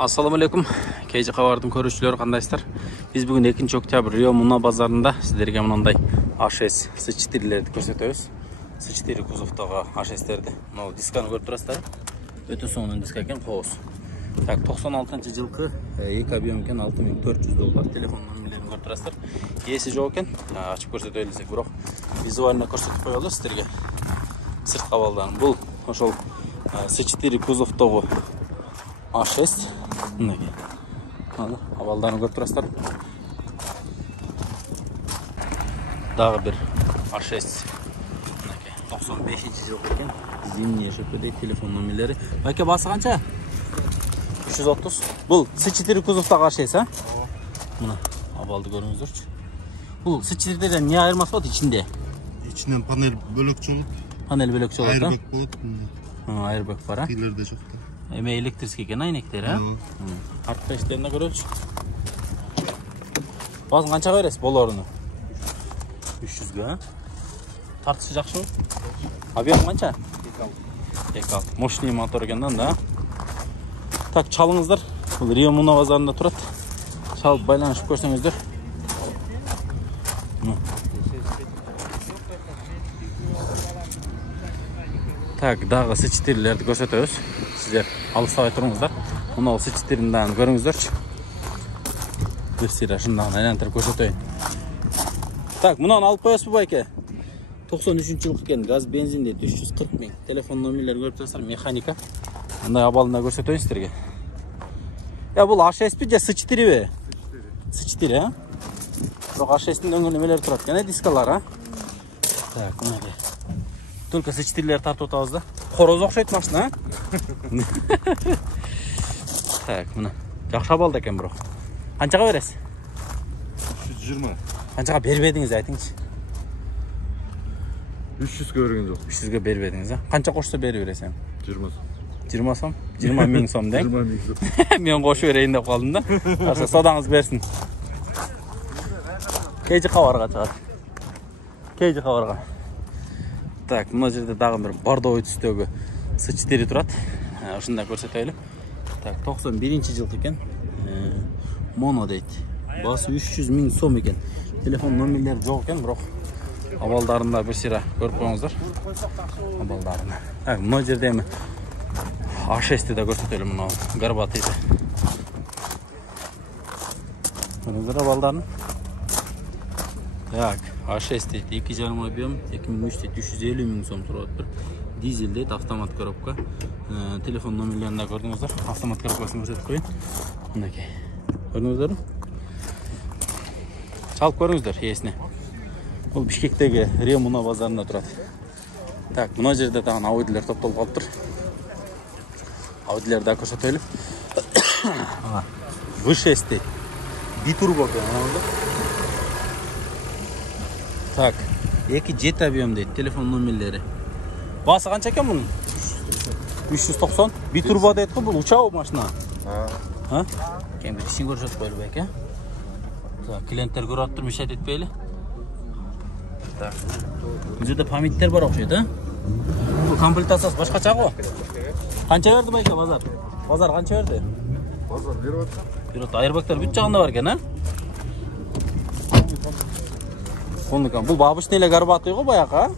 Assalamu alaikum. KG Кабардың көрүүчүлөрү кандайсыздар? Биз бүгүн 2 октябрь Рио Муна базарында сиздерге мындай HS S4-лерди көрсөтөбүз. S4 кузовдогу HS-терди. Мына дисканы көрүп турасыздар. Өтө сонун диска экен, кооз. Так, 96-жылкы эки объем экен, $6400. Телефон номерлерин көрүп турасыздар. Ээси жок экен. Ачып көрсөтө элесек, бирок визуально көрсөтүп коелу сиздерге. Сырткы абалдан бул ошол S4 кузовдогу HS мындай. Абалдарын көрүп турасыздар. Дагы бир HS 95-жыл экен. Зимний шөпөдө телефон номерлери. Байке басы канча? 330. Бул S4 кузовдогу HS, а? Мына абалды көрүңүздөрчү. Бул S4-де эмне айырмасы бар ичинде? İçinden panel bölükçü olur. Panel bölükçü olur, Airbag olur. Airbag var, ha? Pilerde çok da. Эме электрический экен, айнектер, а? Артка иштерине көрөлүчү. Базын канчага бересиз болоруну? 300 га. Тартышы жакшыбы? Объем канча? 2.6. Мощный мотор экен да. Так, чалыңыздар. Бул Рио Муна базарында турат. Чалып байланышып көрсөңүздөр. Так, дагы S4-лерди көрсөтөбүз. Сиздер алыстабай туруңуздар. Мына S4-ин дагы көрүңүздөрчү. Бир сыйра шундагы айлантырып көрсөтөйүн. Так, мунаны алып коесузбу байке? 93-жылкы экен, газ бензинде 340 000. Телефон номерлерин көрүп турасыздар, механика. Мындай абалында көрсөтөйүн сиздерге. Я бул HS-пи же S4-би? S4, а? Бирок HS-тин өңгөн эмелери турат экен, дискалар, а? Так, мына. Только S4-лер тартып атабыз да. Хороз окшойт машина, а? Так, мына. Жакшы абалда экен бирок. Канчага бересиз? 320. Канчага бербедиңиз, айтыңызчы. 300 көрген жок. 300 га бербедиңиз, а? Канча кошсо берип бересиң? 20. 20 сом? 20 000 сом дең. 20 000 сом. Мен кошуп берейин деп калдым да. Ошо содаңыз берсин. KG Кабарга чыгат. KG Кабарга. Так, мына жерде дагы бир бордовый түстөгү S4 турат. Ушундай көрсөтөлү. Так, 91-жылкы экен. Моно дейт. Басы 300 000 сом экен. Телефон номерлери жок экен, бирок абалдарында бир сыйра көрүп коюңуздар. Абалдарына. Так, мына жерде эми HS-ти да көрсөтөлү, мына горбатыйды. Көрүңүздөр абалдарын. Так, HS дейт, 2,5 объем, 2003 дейт, 350 000 сом турат. Бир дизель дейт, автомат коробка. Телефон номерлерин да көрдүңүздөр. Автомат коробкасын көрсөтүп коюн. Мынакей. Көрдүңүздөрбү? Чалып көрүңүздөр ээсине. Бул Бишкектеги Рио Муна базарында турат. Так, мына жерде дагы Audi'лер топтолуп калыптыр. Audi'лерди да көрсөтөлү. V6 дейт. Битурбо экен. Так, 2.7 объем дейт, телефон номерлери. Басы канча экен мунун? 390. Битурбо дейт го, бул учабы машина? Ha? Кембир ишин көрсөтүп коелу байке. Так, клиенттер көрүп атыптыр, мешать этпейли. Так. Бул жерде памяттер бар окшойт, а? Бул комплектациясы башкача го. Канча берди байке базар? Базар канча берди? Базар берип атат. Бирот айырбактар бүт жагында бар экен, а? Бул бабычный эле горбатый го баягы, а?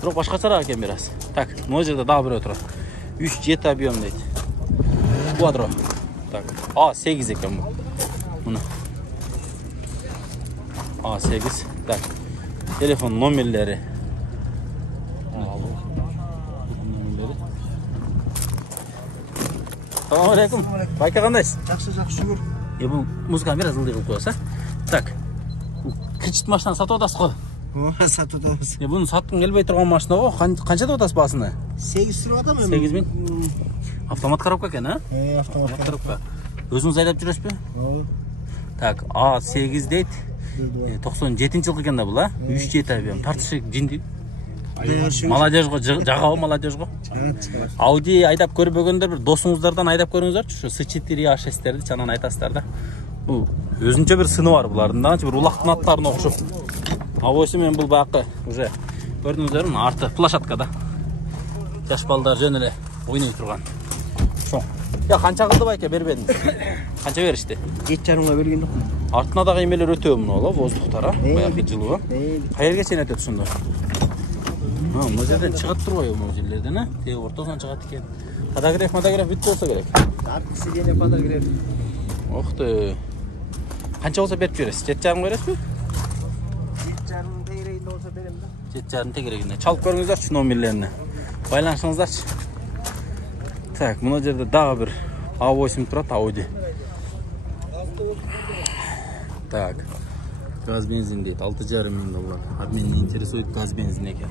Бирок башкачараак экен бир аз. Так, мына жерде дагы бирөө турат. 3.7 объем дейт. Квадро. Так, A8 экен бул. Мына. A8. Так. Телефон номерлери. Assalamu alaikum. Байке кандайсыз? Жакшы, шүгүр. Бул музыканы бир аз ылдый кылып коесуз, а? Так. Кредит машинаны сатып атасыз го? Сатып атабыз. Буну саткың келбей турган машина го. Канча деп атасыз баасыны? 8 туруп атам эми. 8 000. Автомат коробка экен, а? Автомат коробка. Өзүңүз айлап жүрөсүзбү? Так, A8 дейт. 97-жылкы экен да бул, а? 3.7 объем. Тартышы жинди. Молодежьго жагабы, молодежьго. Audi айдап көрбөгөндөр бир досуңуздардан айдап көрүңүздөрчү. Ушу S4 HS-терди чанан айтасыздар да. Бул өзүнчө бир сыны бар булардын да, бир улактын аттарына окшоп. Авойсу мен бул бакы уже көрдүңүздөрбү? Арты площадкада. Жаш балдар жөн эле ойной турган. Ошо. Ya qancha qildi bayka bermedin? Qancha berishdi? 7,5'a bergen yok mu? Артына дагы эмелер өтөбү мына воздухтара. Баягы жылуу. Кайерге чейин өтөт сонда? Мына жерден чыгат турбайбы мына жерлерден, а? Теги ортосунан чыгат экен. Подогрев бүт болсо керек. Арткысы дене подогрев. Ох ты. Канча болсо берип жибересиз? 7,5 бересизби? 7,5 тегерегинде болса берем да. 7,5 тегерегинде. Чалып көрүңүздарчы номерлерине. Байланышыңыздарчы. Так, мына жерде дагы бир A8 турат, Audi. Так. Газ бензин дейт, $6,5 миң. Мени интересует газ бензин экен.